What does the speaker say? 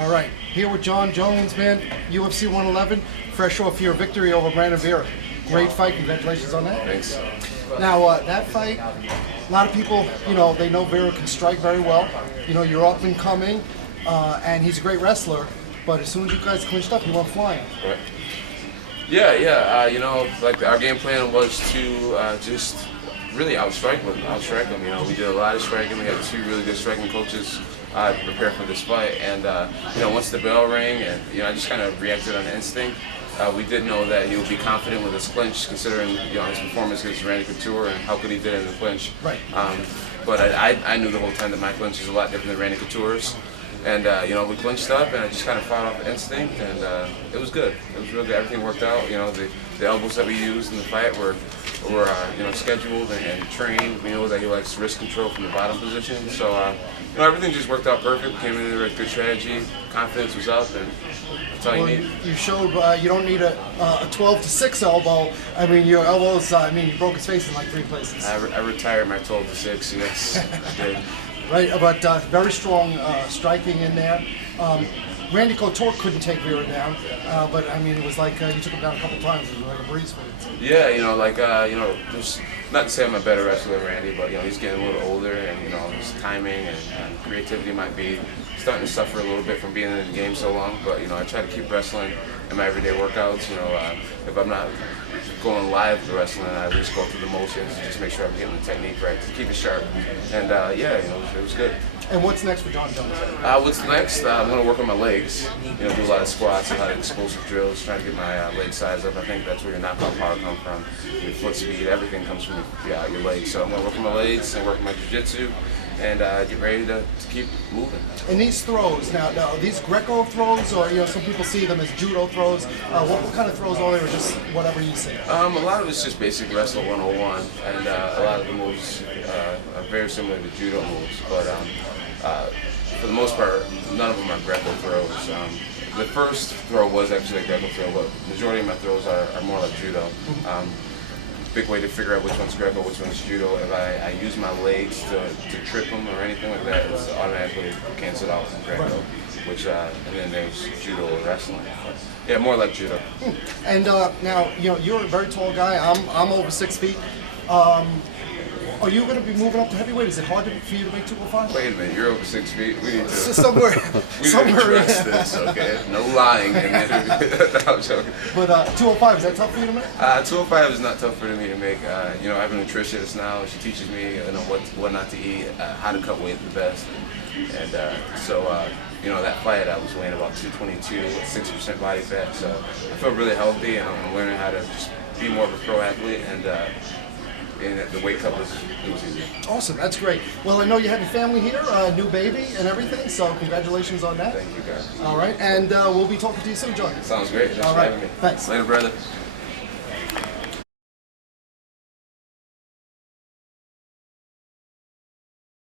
All right, here with Jon Jones, man, UFC 111, fresh off your victory over Vera. Great fight, congratulations on that. Thanks. Now, that fight, a lot of people, they know Vera can strike very well. You're up and coming, and he's a great wrestler, but as soon as you guys clinched up, he went flying. Right. Yeah. Like our game plan was to just really outstrike him. We did a lot of striking. We had two really good striking coaches prepare for this fight, and once the bell rang, and I just kind of reacted on instinct. We did know that he would be confident with his clinch, considering his performance against Randy Couture and how good he did in the clinch. Right. But I knew the whole time that my clinch is a lot different than Randy Couture's. And we clinched up, and I just kind of fought off instinct, and it was good. It was real good. Everything worked out. The elbows that we used in the fight were scheduled and trained. We know that he likes wrist control from the bottom position. So everything just worked out perfect. We came in there with good strategy. Confidence was up, and that's all you need. You showed you don't need a 12-6 elbow. I mean, your elbows. You broke his face in like 3 places. I retired my 12-6. Yes, I did. Right, but very strong striking in there. Randy Couture couldn't take Vera down, but it was like you took him down a couple times. It was like a breeze for you. Yeah, there's not to say I'm a better wrestler than Randy, but he's getting a little older, and his timing and creativity might be starting to suffer a little bit from being in the game so long. But I try to keep wrestling in my everyday workouts. If I'm not going live with wrestling, I just go through the motions and just make sure I'm getting the technique right to keep it sharp. And it was good. And what's next for Jon Jones? What's next? I'm going to work on my legs. Do a lot of squats, a lot of explosive drills, trying to get my leg size up. I think that's where your knockout power comes from. Your foot speed, everything comes from your legs. So I'm going to work on my legs and work on my jiu-jitsu and get ready to keep moving. And these throws, now these Greco throws, or some people see them as Judo throws. What kind of throws are they, or just whatever you say? A lot of it's just basic wrestle 101, and a lot of the moves are very similar to Judo moves, but for the most part, none of them are Greco throws. The first throw was actually a Greco throw, but the majority of my throws are more like Judo. Big way to figure out which one's Greco, which one's Judo. If I use my legs to trip them or anything like that, it's automatically canceled out from Greco. Which and then there's Judo or wrestling. But, yeah, more like Judo. And now you're a very tall guy. I'm over 6 feet. Are you going to be moving up to heavyweight? Is it hard for you to make 205? Wait a minute, you're over 6 feet. We need to somewhere. We need to address this, okay? No lying in there. No, I'm joking. But 205, is that tough for you to make? 205 is not tough for me to make. I have a nutritionist now. She teaches me what not to eat, how to cut weight the best. And that fight, I was weighing about 222 with 6% body fat. So I feel really healthy, and I'm learning how to just be more of a pro athlete. And the weight cut was easy. Awesome, that's great. Well, I know you have your family here, new baby and everything, so congratulations on that. Thank you, guys. All right, and we'll be talking to you soon, Jon. Sounds great. Thanks for having me. Thanks. Later, brother.